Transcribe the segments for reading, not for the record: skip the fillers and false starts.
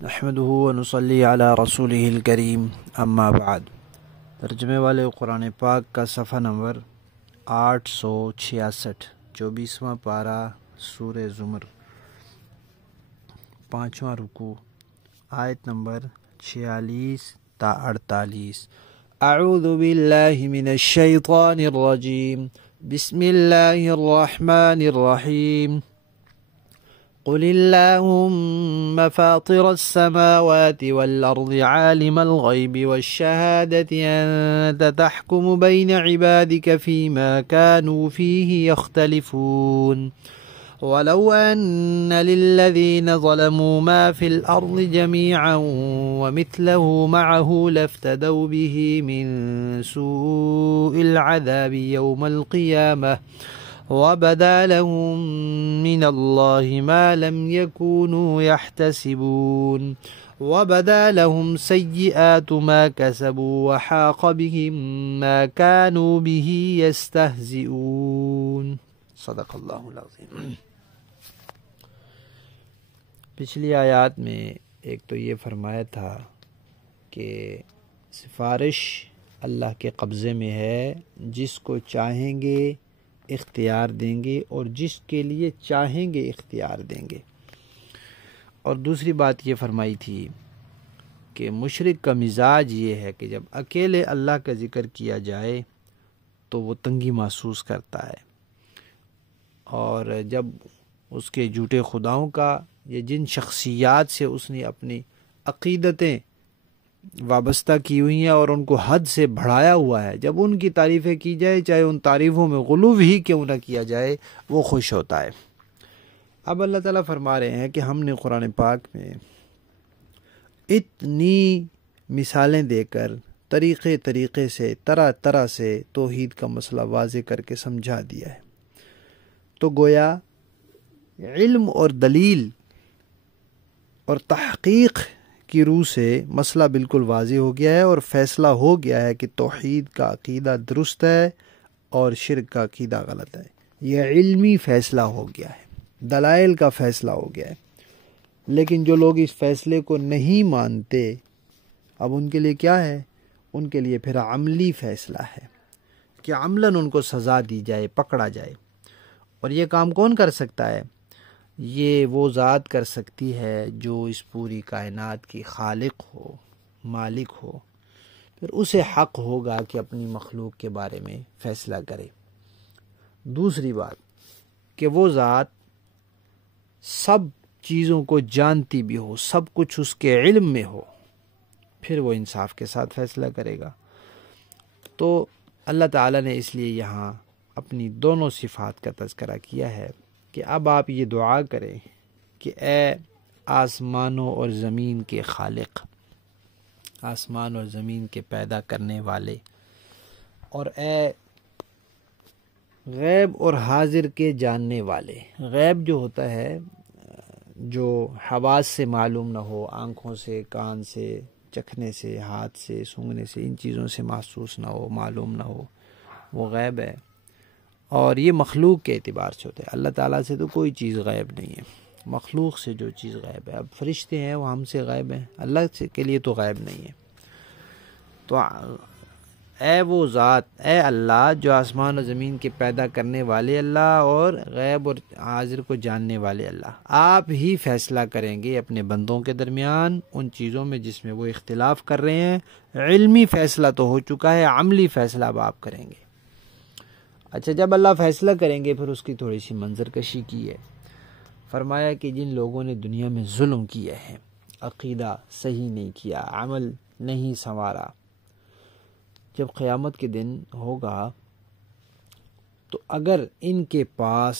نحمدہ ونصلی علی رسولہ الکریم اما بعد۔ ترجمے والے قرآن پاک کا صفحہ نمبر 866، 24واں پارہ، سورہ زمر، 5واں رکوع، آیت نمبر 46 تا 48۔ اعوذ باللہ من الشیطان الرجیم، بسم اللہ الرحمن الرحیم۔ قل اللهم فاطر السماوات والأرض عالم الغيب والشهادة أنت تحكم بين عبادك فيما كانوا فيه يختلفون ولو أن للذين ظلموا ما في الأرض جميعا ومثله معه لافتدوا به من سوء العذاب يوم القيامة وبدا لهم من الله ما لم يكونوا يحتسبون وبدا لهم سيئات ما كسبوا وحاق بهم ما كانوا به يستهزئون۔ صدق اللہ العظیم۔ پچھلی آیات میں ایک تو یہ فرمایا تھا کہ سفارش اللہ کے قبضے میں ہے، جس کو چاہیں گے اختیار دیں گے اور جس کے لیے چاہیں گے اختیار دیں گے۔ اور دوسری بات یہ فرمائی تھی کہ مشرک کا مزاج یہ ہے کہ جب اکیلے اللہ کا ذکر کیا جائے تو وہ تنگی محسوس کرتا ہے، اور جب اس کے جھوٹے خداؤں کا یا جن شخصیات سے اس نے اپنی عقیدتیں وابستہ کی ہوئی ہیں اور ان کو حد سے بڑھایا ہوا ہے، جب ان کی تعریفیں کی جائے، چاہے ان تعریفوں میں غلو ہی کیوں نہ کیا جائے، وہ خوش ہوتا ہے۔ اب اللہ تعالیٰ فرما رہے ہیں کہ ہم نے قرآن پاک میں اتنی مثالیں دے کر طریقے سے طرح طرح سے توحید کا مسئلہ واضح کر کے سمجھا دیا ہے، تو گویا علم اور دلیل اور تحقیق کی روح سے مسئلہ بالکل واضح ہو گیا ہے اور فیصلہ ہو گیا ہے کہ توحید کا عقیدہ درست ہے اور شرک کا عقیدہ غلط ہے۔ یہ علمی فیصلہ ہو گیا ہے، دلائل کا فیصلہ ہو گیا ہے۔ لیکن جو لوگ اس فیصلے کو نہیں مانتے، اب ان کے لیے کیا ہے؟ ان کے لیے پھر عملی فیصلہ ہے کہ عملاً ان کو سزا دی جائے، پکڑا جائے۔ اور یہ کام کون کر سکتا ہے؟ یہ وہ ذات کر سکتی ہے جو اس پوری کائنات کی خالق ہو، مالک ہو، پھر اسے حق ہوگا کہ اپنی مخلوق کے بارے میں فیصلہ کرے۔ دوسری بات کہ وہ ذات سب چیزوں کو جانتی بھی ہو، سب کچھ اس کے علم میں ہو، پھر وہ انصاف کے ساتھ فیصلہ کرے گا۔ تو اللہ تعالیٰ نے اس لیے یہاں اپنی دونوں صفات کا تذکرہ کیا ہے کہ اب آپ یہ دعا کریں کہ اے آسمانوں اور زمین کے خالق، آسمان اور زمین کے پیدا کرنے والے، اور اے غیب اور حاضر کے جاننے والے۔ غیب جو ہوتا ہے، جو حواس سے معلوم نہ ہو، آنکھوں سے، کان سے، چکھنے سے، ہاتھ سے، سونگھنے سے، ان چیزوں سے محسوس نہ ہو، معلوم نہ ہو، وہ غیب ہے۔ اور یہ مخلوق کے اعتبار سے ہوتا ہے، اللہ تعالیٰ سے تو کوئی چیز غائب نہیں ہے، مخلوق سے جو چیز غائب ہے۔ اب فرشتے ہیں، وہ ہم سے غائب ہیں، اللہ کے لیے تو غائب نہیں ہے۔ تو اے وہ ذات، اے اللہ جو آسمان و زمین کے پیدا کرنے والے اللہ اور غیب اور حاضر کو جاننے والے اللہ، آپ ہی فیصلہ کریں گے اپنے بندوں کے درمیان ان چیزوں میں جس میں وہ اختلاف کر رہے ہیں۔ علمی فیصلہ تو ہو چکا ہے، عملی فیصلہ اب آپ کریں گے۔ اچھا، جب اللہ فیصلہ کریں گے پھر اس کی تھوڑی سی منظر کشی کی ہے۔ فرمایا کہ جن لوگوں نے دنیا میں ظلم کیے ہیں، عقیدہ صحیح نہیں کیا، عمل نہیں سنوارا، جب قیامت کے دن ہوگا تو اگر ان کے پاس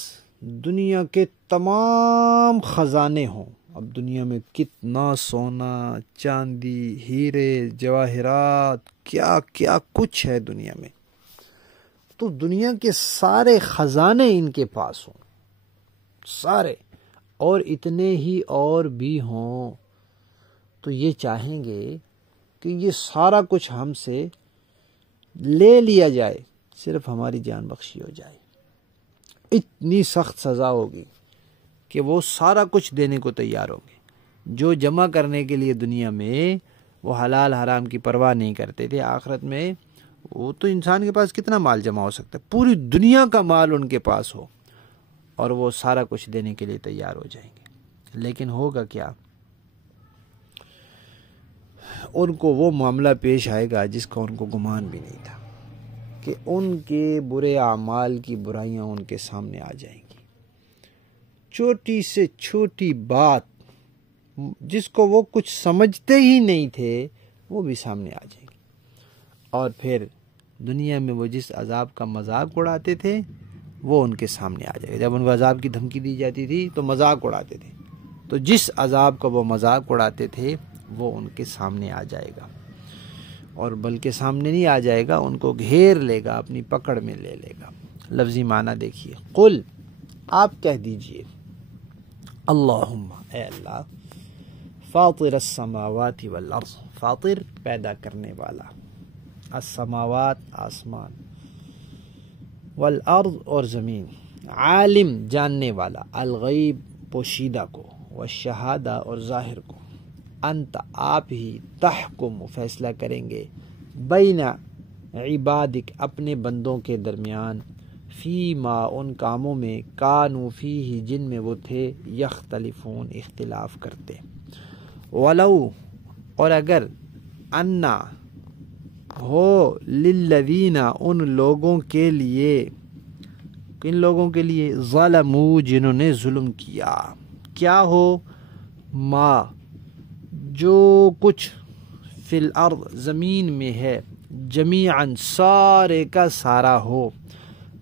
دنیا کے تمام خزانے ہوں، اب دنیا میں کتنا سونا، چاندی، ہیرے، جواہرات، کیا کیا کچھ ہے دنیا میں، تو دنیا کے سارے خزانے ان کے پاس ہوں، سارے، اور اتنے ہی اور بھی ہوں، تو یہ چاہیں گے کہ یہ سارا کچھ ہم سے لے لیا جائے، صرف ہماری جان بخشی ہو جائے۔ اتنی سخت سزا ہوگی کہ وہ سارا کچھ دینے کو تیار ہوں گے۔ جو جمع کرنے کے لیے دنیا میں وہ حلال حرام کی پرواہ نہیں کرتے تھے، آخرت میں وہ تو انسان کے پاس کتنا مال جمع ہو سکتا ہے، پوری دنیا کا مال ان کے پاس ہو اور وہ سارا کچھ دینے کے لیے تیار ہو جائیں گے، لیکن ہوگا کیا؟ ان کو وہ معاملہ پیش آئے گا جس کا ان کو گمان بھی نہیں تھا، کہ ان کے برے اعمال کی برائیاں ان کے سامنے آ جائیں گی، چھوٹی سے چھوٹی بات جس کو وہ کچھ سمجھتے ہی نہیں تھے وہ بھی سامنے آ جائیں گی، اور پھر دنیا میں وہ جس عذاب کا مذاق اڑاتے تھے وہ ان کے سامنے آ جائے گا۔ جب ان کو عذاب کی دھمکی دی جاتی تھی تو مذاق اڑاتے تھے، تو جس عذاب کا وہ مذاق اڑاتے تھے وہ ان کے سامنے آ جائے گا، اور بلکہ سامنے نہیں آ جائے گا، ان کو گھیر لے گا، اپنی پکڑ میں لے لے گا۔ لفظی معنی دیکھیے، قل آپ کہہ دیجئے، اللہم اے اللہ، فاطر السماوات والارض، فاطر پیدا کرنے والا، السماوات آسمان، والارض اور زمین، عالم جاننے والا، الغیب پوشیدہ کو، والشہادہ اور ظاہر کو، انت آپ ہی تحکم فیصلہ کریں گے، بین عبادک اپنے بندوں کے درمیان، فیما ان کاموں میں، کانوا فیہ جن میں وہ تھے، یختلفون اختلاف کرتے، ولو اور اگر، انا ہو، للذین ان لوگوں کے لیے، کن لوگوں کے لیے، ظلموا جنہوں نے ظلم کیا، کیا ہو، ما جو کچھ، فی الارض زمین میں ہے، جمیعاً سارے کا سارا ہو،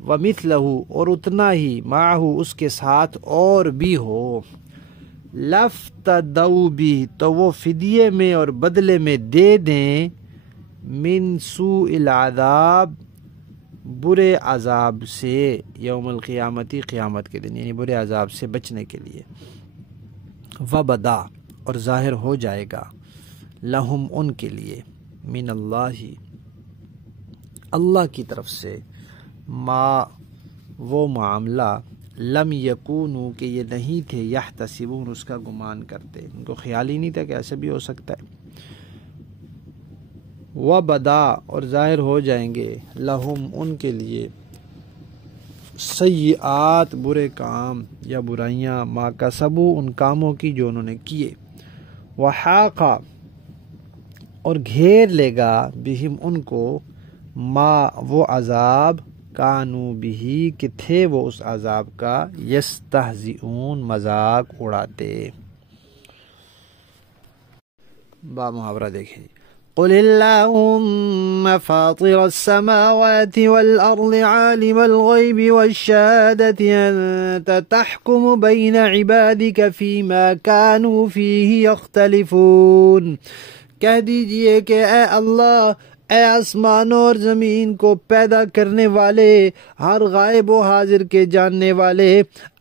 ومثلہ اور اتنا ہی، معہ اس کے ساتھ اور بھی ہو، لفتدوا بہ تو وہ فدیے میں اور بدلے میں دے دیں، من سوء العذاب برے عذاب سے، یوم القیامتی قیامت کے دن، یعنی برے عذاب سے بچنے کے لیے، وبدا اور ظاہر ہو جائے گا، لہم ان کے لیے، من اللہ اللہ کی طرف سے، ما وہ معاملہ، لم یکونوا کہ یہ نہیں تھے، یحتسبون اس کا گمان کرتے، ان کو خیال ہی نہیں تھا کہ ایسا بھی ہو سکتا ہے، وبدا اور ظاہر ہو جائیں گے، لہم ان کے لیے، سیئات برے کام یا برائیاں، ما کسبوا ان کاموں کی جو انہوں نے کیے، وحاقہ اور گھیر لے گا، بہم ان کو، ما وہ عذاب، کانوا بہ کہ تھے وہ اس عذاب کا، یستہزئون مذاق اڑاتے۔ با محاورہ دیکھیں، قل اللہم فاطر السماوات والارض عالم الغیب والشہادة انت تحکم بین عبادک فیما کانوا فیہ یختلفون، کہہ دیجئے کہ اے اللہ، اے آسمانوں اور زمین کو پیدا کرنے والے، ہر غائب و حاضر کے جاننے والے،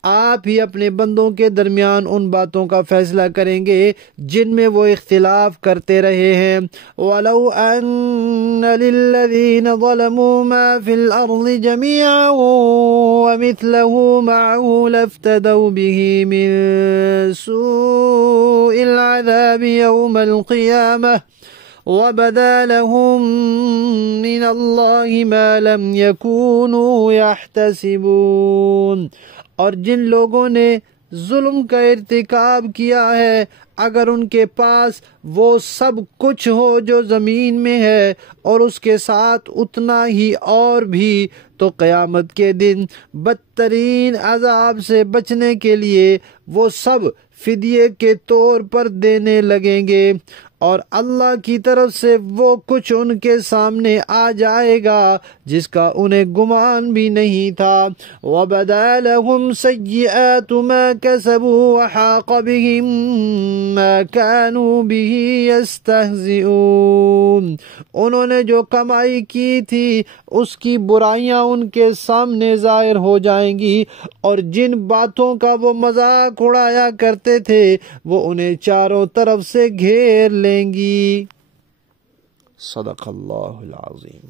آپ ہی اپنے بندوں کے درمیان ان باتوں کا فیصلہ کریں گے جن میں وہ اختلاف کرتے رہے ہیں۔ وَلَوْ أَنَّ لِلَّذِينَ ظَلَمُوا مَا فِي الْأَرْضِ جَمِيعًا وَمِثْلَهُ مَعَهُ لَافْتَدَوْا بِهِ مِن سُوءِ الْعَذَابِ يَوْمَ الْقِيَامَةِ وَبَدَا لَهُم مِّنَ اللَّهِ مَا لَمْ يَكُونُوا يَحْتَسِبُونَ، اور جن لوگوں نے ظلم کا ارتکاب کیا ہے، اگر ان کے پاس وہ سب کچھ ہو جو زمین میں ہے اور اس کے ساتھ اتنا ہی اور بھی، تو قیامت کے دن بدترین عذاب سے بچنے کے لیے وہ سب فدیے کے طور پر دینے لگیں گے، اور اللہ کی طرف سے وہ کچھ ان کے سامنے آ جائے گا جس کا انہیں گمان بھی نہیں تھا۔ وَبَدَا لَهُمْ سَيِّئَاتُ مَا كَسَبُوا وَحَاقَ بِهِم مَا كَانُوا بِهِ يَسْتَهْزِئُونَ، انہوں نے جو کمائی کی تھی اس کی برائیاں ان کے سامنے ظاہر ہو جائیں گی، اور جن باتوں کا وہ مذاق اڑایا کرتے تھے وہ انہیں چاروں طرف سے گھیر لیں گی۔ صدق اللہ العظیم۔